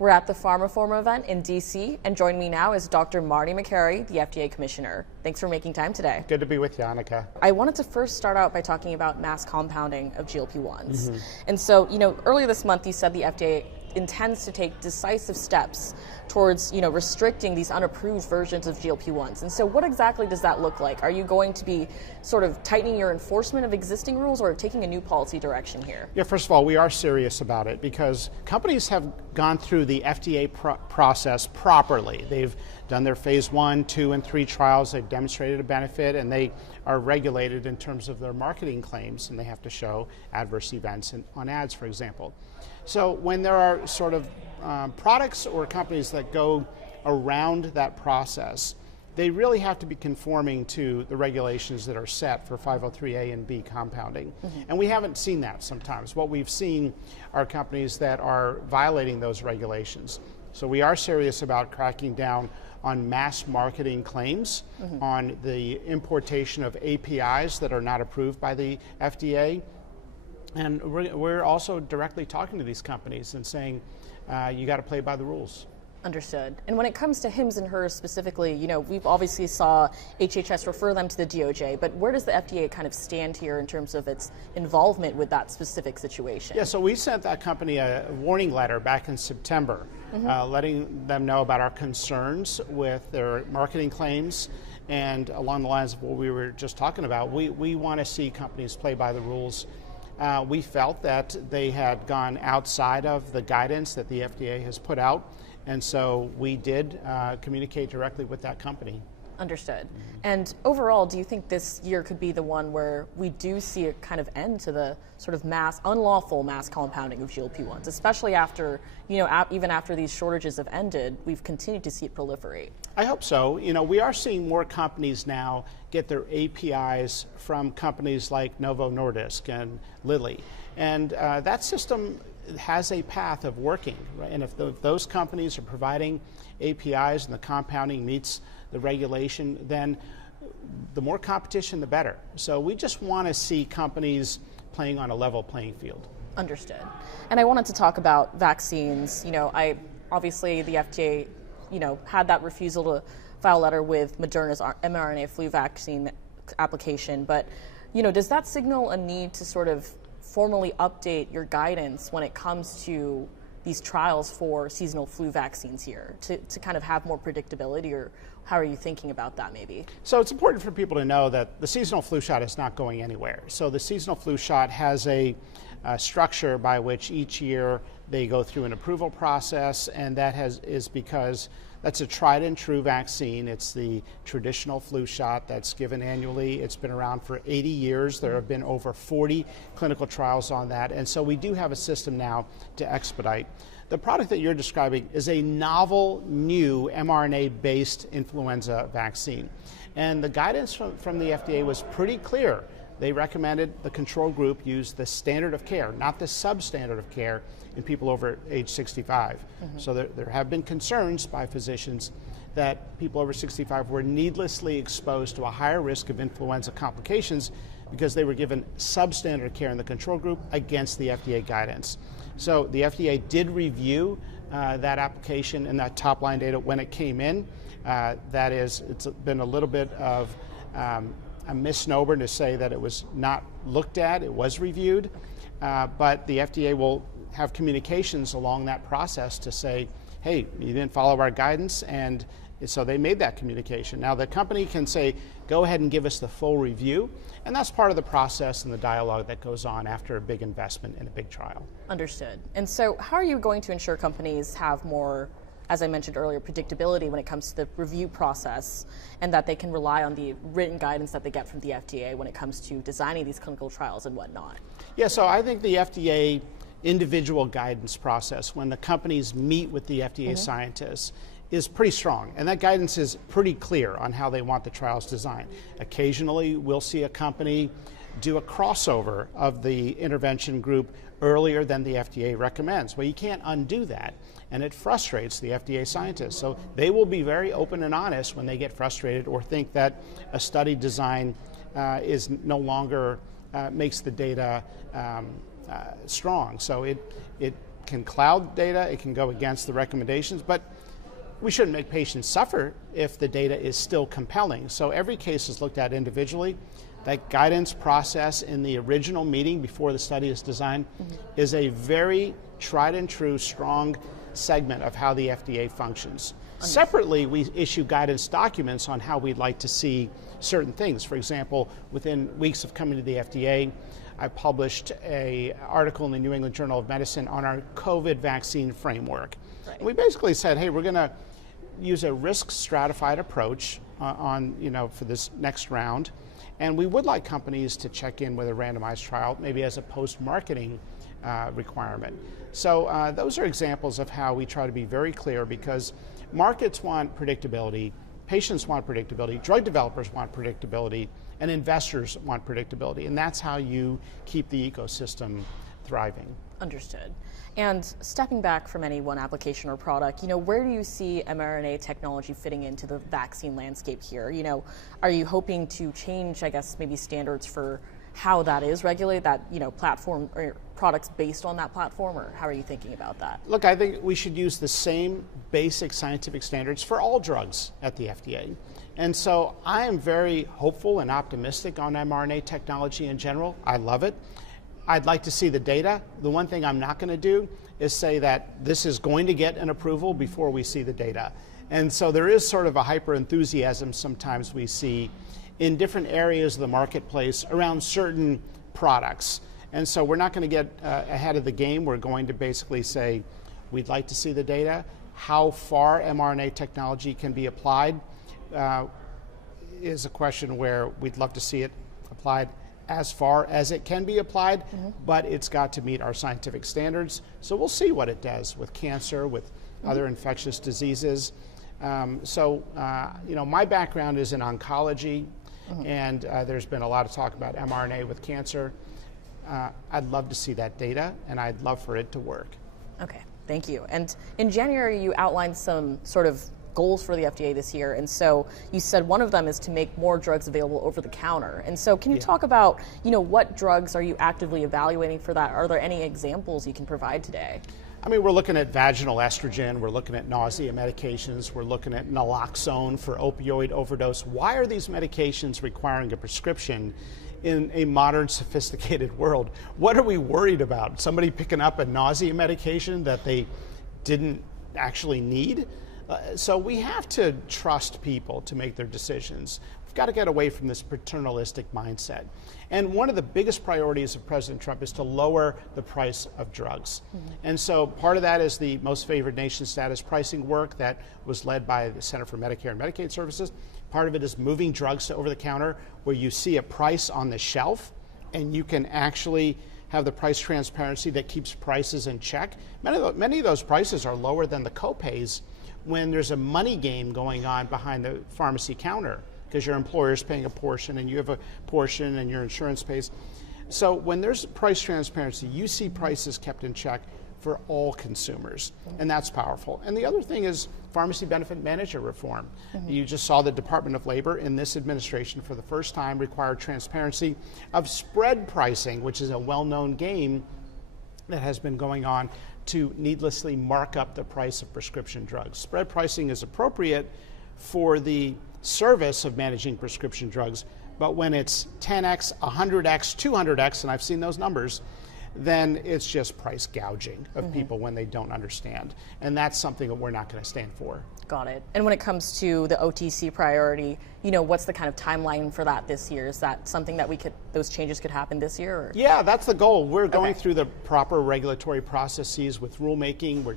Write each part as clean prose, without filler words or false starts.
We're at the PharmaForum event in DC, and joining me now is Dr. Marty Makary, the FDA Commissioner. Thanks for making time today. Good to be with you, Annika. I wanted to first start out by talking about mass compounding of GLP-1s. And so, earlier this month you said the FDA intends to take decisive steps towards, restricting these unapproved versions of GLP-1s. And so what exactly does that look like? Are you going to be sort of tightening your enforcement of existing rules or taking a new policy direction here? Yeah, first of all, we are serious about it because companies have gone through the FDA process properly. They've done their phase 1, 2, and 3 trials. They've demonstrated a benefit, and they are regulated in terms of their marketing claims, and they have to show adverse events on ads, for example. So when there are sort of products or companies that go around that process, they really have to be conforming to the regulations that are set for 503A and B compounding. And we haven't seen that sometimes. What we've seen are companies that are violating those regulations. So we are serious about cracking down on mass marketing claims, on the importation of APIs that are not approved by the FDA. And we're also directly talking to these companies and saying, you got to play by the rules. Understood. And when it comes to hims and hers specifically, we've obviously saw HHS refer them to the DOJ, but where does the FDA kind of stand here in terms of its involvement with that specific situation? Yeah, so we sent that company a warning letter back in September, letting them know about our concerns with their marketing claims. And along the lines of what we were just talking about, we want to see companies play by the rules. We felt that they had gone outside of the guidance that the FDA has put out, and so we did communicate directly with that company. Understood. And overall, do you think this year could be the one where we do see a kind of end to the sort of unlawful mass compounding of GLP-1s, especially after, even after these shortages have ended, we've continued to see it proliferate? I hope so. We are seeing more companies now get their APIs from companies like Novo Nordisk and Lilly. And that system has a path of working, right? And if those companies are providing APIs and the compounding meets the regulation, then the more competition, the better. So we just want to see companies playing on a level playing field. Understood. And I wanted to talk about vaccines. Obviously the FDA, had that refusal to file a letter with Moderna's mRNA flu vaccine application, but, does that signal a need to sort of formally update your guidance when it comes to these trials for seasonal flu vaccines here to kind of have more predictability, or how are you thinking about that maybe? So it's important for people to know that the seasonal flu shot is not going anywhere. So the seasonal flu shot has a structure by which each year they go through an approval process, and that is because that's a tried and true vaccine. It's the traditional flu shot that's given annually. It's been around for 80 years. There have been over 40 clinical trials on that. And so we do have a system now to expedite. The product that you're describing is a novel, new mRNA-based influenza vaccine. And the guidance from the FDA was pretty clear. They recommended the control group use the standard of care, not the substandard of care in people over age 65. So there have been concerns by physicians that people over 65 were needlessly exposed to a higher risk of influenza complications because they were given substandard care in the control group against the FDA guidance. So the FDA did review that application and that top line data when it came in. It's been a little bit of a misnomer to say that it was not looked at. It was reviewed, but the FDA will have communications along that process to say, hey, you didn't follow our guidance, and so they made that communication. Now the company can say, go ahead and give us the full review, and that's part of the process and the dialogue that goes on after a big investment in a big trial. Understood. And so how are you going to ensure companies have more, as I mentioned earlier, predictability when it comes to the review process, and that they can rely on the written guidance that they get from the FDA when it comes to designing these clinical trials and whatnot? Yeah, so I think the FDA individual guidance process, when the companies meet with the FDA scientists, is pretty strong. And that guidance is pretty clear on how they want the trials designed. Occasionally, we'll see a company do a crossover of the intervention group earlier than the FDA recommends. Well, you can't undo that, and it frustrates the FDA scientists. So they will be very open and honest when they get frustrated or think that a study design is no longer makes the data strong. So it can cloud data, it can go against the recommendations, but we shouldn't make patients suffer if the data is still compelling. So every case is looked at individually. That guidance process in the original meeting before the study is designed is a very tried and true, strong segment of how the FDA functions. Separately, we issue guidance documents on how we'd like to see certain things. For example, within weeks of coming to the FDA, I published an article in the New England Journal of Medicine on our COVID vaccine framework. Right. And we basically said, hey, we're going to use a risk stratified approach for this next round. And we would like companies to check in with a randomized trial, maybe as a post-marketing requirement. So those are examples of how we try to be very clear, because markets want predictability, patients want predictability, drug developers want predictability, and investors want predictability. And that's how you keep the ecosystem thriving. Understood. And stepping back from any one application or product, where do you see mRNA technology fitting into the vaccine landscape here? Are you hoping to change, I guess, maybe standards for how that is regulated, that, platform or products based on that platform, or how are you thinking about that? Look, I think we should use the same basic scientific standards for all drugs at the FDA. And so I am very hopeful and optimistic on mRNA technology in general. I love it. I'd like to see the data. The one thing I'm not going to do is say that this is going to get an approval before we see the data. And so there is sort of a hyper enthusiasm sometimes we see in different areas of the marketplace around certain products. And so we're not going to get ahead of the game. We're going to basically say, we'd like to see the data. How far mRNA technology can be applied is a question where we'd love to see it applied as far as it can be applied, but it's got to meet our scientific standards. So we'll see what it does with cancer, with other infectious diseases. My background is in oncology, and there's been a lot of talk about mRNA with cancer. I'd love to see that data, and I'd love for it to work. Okay, thank you. And in January, you outlined some sort of goals for the FDA this year, and so you said one of them is to make more drugs available over the counter. And so can you talk about, what drugs are you actively evaluating for that? Are there any examples you can provide today? I mean, we're looking at vaginal estrogen, we're looking at nausea medications, we're looking at naloxone for opioid overdose. Why are these medications requiring a prescription in a modern, sophisticated world? What are we worried about? Somebody picking up a nausea medication that they didn't actually need? So we have to trust people to make their decisions. We've got to get away from this paternalistic mindset. And one of the biggest priorities of President Trump is to lower the price of drugs. And so part of that is the most favored nation status pricing work that was led by the Center for Medicare and Medicaid Services. Part of it is moving drugs to over the counter, where you see a price on the shelf and you can actually have the price transparency that keeps prices in check. Many of those prices are lower than the copays when there's a money game going on behind the pharmacy counter, because your employer is paying a portion and you have a portion and your insurance pays. So when there's price transparency, you see prices kept in check for all consumers, and that's powerful. And the other thing is pharmacy benefit manager reform. You just saw the Department of Labor in this administration for the first time require transparency of spread pricing, which is a well-known game that has been going on to needlessly mark up the price of prescription drugs. Spread pricing is appropriate for the service of managing prescription drugs, but when it's 10x, 100x, 200x, and I've seen those numbers, then it's just price gouging of people when they don't understand. And that's something that we're not going to stand for. Got it. And when it comes to the OTC priority, what's the kind of timeline for that this year? Is that something that those changes could happen this year? Or? Yeah, that's the goal. We're going through the proper regulatory processes with rulemaking. We're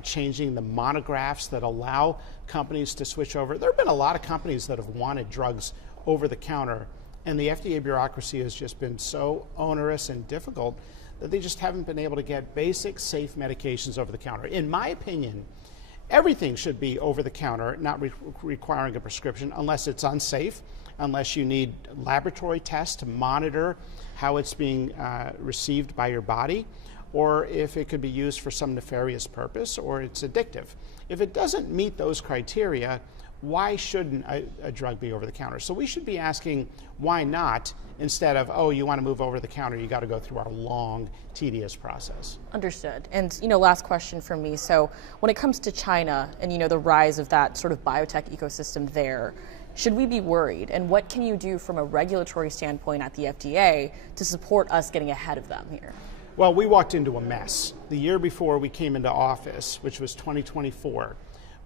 changing the monographs that allow companies to switch over. There have been a lot of companies that have wanted drugs over the counter, and the FDA bureaucracy has just been so onerous and difficult that they just haven't been able to get basic, safe medications over the counter. In my opinion, everything should be over the counter, not requiring a prescription, unless it's unsafe, unless you need laboratory tests to monitor how it's being received by your body, or if it could be used for some nefarious purpose, or it's addictive. If it doesn't meet those criteria, why shouldn't a drug be over the counter? So we should be asking why not, instead of, oh, you want to move over the counter, you got to go through our long, tedious process. Understood. And last question from me. So when it comes to China and the rise of that sort of biotech ecosystem there, should we be worried? And what can you do from a regulatory standpoint at the FDA to support us getting ahead of them here? Well, we walked into a mess. The year before we came into office, which was 2024,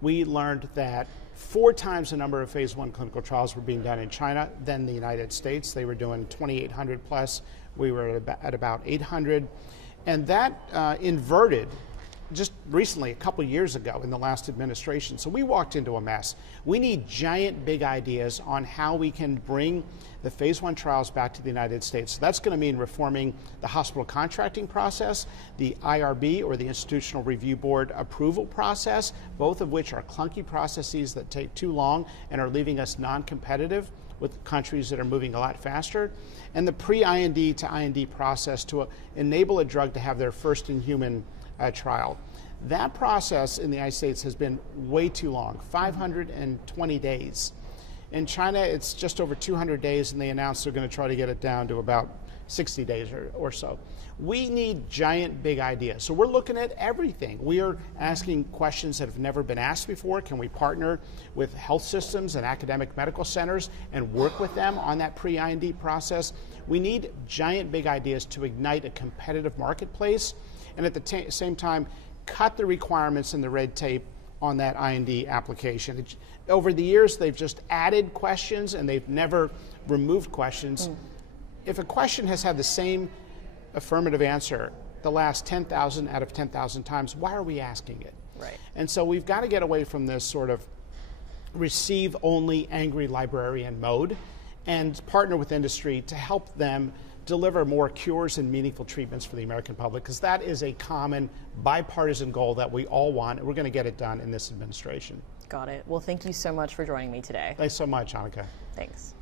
we learned that 4 times the number of phase 1 clinical trials were being done in China than the United States. They were doing 2,800 plus. We were at about 800. And that inverted just recently, a couple years ago in the last administration. So we walked into a mess. We need giant, big ideas on how we can bring the phase 1 trials back to the United States. So that's going to mean reforming the hospital contracting process, the IRB, or the Institutional Review Board approval process, both of which are clunky processes that take too long and are leaving us non-competitive with countries that are moving a lot faster, and the pre-IND to IND process to enable a drug to have their first in human trial. That process in the United States has been way too long, 520 days. In China, it's just over 200 days, and they announced they're going to try to get it down to about 60 days or so. We need giant, big ideas. So we're looking at everything. We are asking questions that have never been asked before. Can we partner with health systems and academic medical centers and work with them on that pre-IND process? We need giant, big ideas to ignite a competitive marketplace, and at the same time, cut the requirements and the red tape on that IND application. Over the years, they've just added questions and they've never removed questions. If a question has had the same affirmative answer the last 10,000 out of 10,000 times, why are we asking it? Right. And so we've got to get away from this sort of receive-only angry librarian mode and partner with industry to help them deliver more cures and meaningful treatments for the American public, because that is a common bipartisan goal that we all want, and we're going to get it done in this administration. Got it. Well, thank you so much for joining me today. Thanks so much, Annika. Thanks.